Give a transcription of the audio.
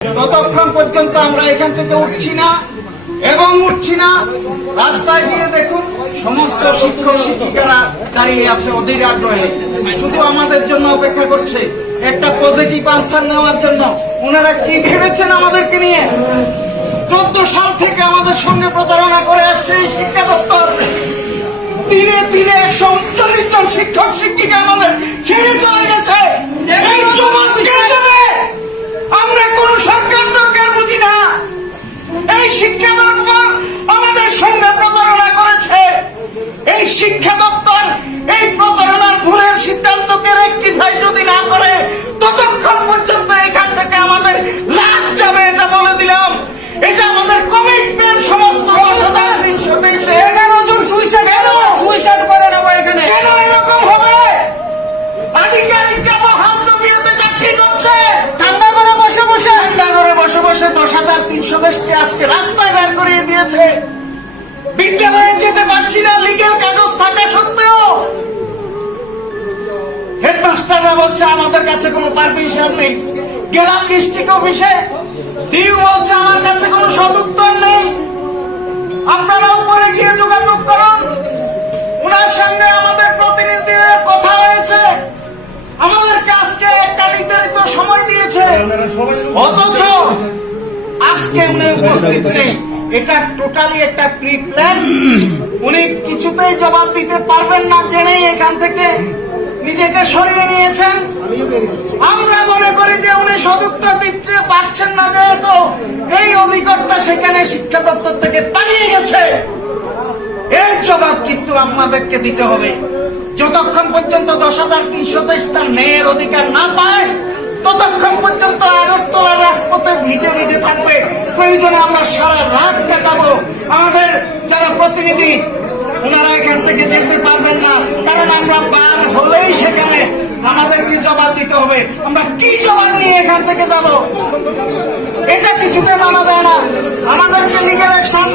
ততক্ষণ পর্যন্ত আমরা এখান থেকে উঠছি না এবং উঠছি না। রাস্তায় গিয়ে দেখুন সমস্ত শিক্ষক শিক্ষিকারা দাঁড়িয়ে আছে অধীর আগ্রহে, শুধু আমাদের জন্য অপেক্ষা করছে একটা পজিটিভ আনসার নেওয়ার জন্য। ওনারা কি ভেবেছেন আমাদেরকে নিয়ে? 14 সাল থেকে আমাদের সঙ্গে প্রতারণা করে আসছে এই শিক্ষা দপ্তর। দিনে দিনে 139 জন শিক্ষক শিক্ষিকা আমাদের ছেড়ে চলে গেছে। এই জবাব কে দেবে? আমরা কোন সরকার দরকার বুঝি না। এই শিক্ষা দপ্তর আমাদের সঙ্গে প্রতারণা করেছে। এই শিক্ষা দপ্তর এই প্রতারণার ভুলের সিদ্ধান্তকে রেকটিফাই যদি না করে ততক্ষণ পর্যন্ত এখান থেকে আমাদের লাশ যাবে, এটা বলে দিলাম। এটা আমাদের কমিটমেন্ট। সমস্ত 10,311 জন সুইসাইড করে নেব এখানে। কেন এরকম হবে? আধিকারিকরা মহান বিয়েতে চাকরি করছে, ঠান্ডা করে বসে বসে 10,300 দেশকে আজকে রাস্তায় বের করিয়ে দিয়েছে। বিদ্যালয়ে যেতে পারছি না লিগেল কাগজ থাকা সত্ত্বেও। হেডমাস্টাররা বলছে আমাদের কাছে কোনো পারমিশন নেই। গেলাম ডিস্ট্রিক্ট অফিসে, ডিউ বলছে আমার কাছে কোনো সদুত্তর নেই। আপনারা উপরে গিয়ে যোগাযোগ করুন। ওনার সঙ্গে আমাদের প্রতিনিধিদের কথা হয়েছে, আমাদেরকে আজকে একটা নির্ধারিত সময় দিয়েছে, অথচ আজকে উনি উপস্থিত নেই। এটা টোটালি একটা প্রি প্ল্যান। উনি কিছুতেই জবাব দিতে পারবেন না জেনেই এখান থেকে নিজেকে সরিয়ে নিয়েছেন। আমরা মনে করি যে উনি সদুত্তর দিতে পারছেন না, যেহেতু এই অধিকর্তা সেখানে শিক্ষা দপ্তর থেকে পালিয়ে গেছে। এর জবাব কিন্তু আমাদেরকে দিতে হবে। যতক্ষণ পর্যন্ত 10,323 তার ন্যায়ের অধিকার না পায় ততক্ষণ পর্যন্ত আগরতলার রাজপথে ভিজে ভিজে থাকবে। প্রয়োজনে আমরা সারা রাত কাটাবো। আমাদের যারা প্রতিনিধি ওনারা এখান থেকে যেতে পারবেন না, কারণ আমরা বার হলেই সেখানে আমাদেরকে জবাব দিতে হবে। আমরা কি জবাব নিয়ে এখান থেকে যাব? এটা কিছুতে মানা যায় না। আমাদেরকে লিগ্যাল অ্যাকশন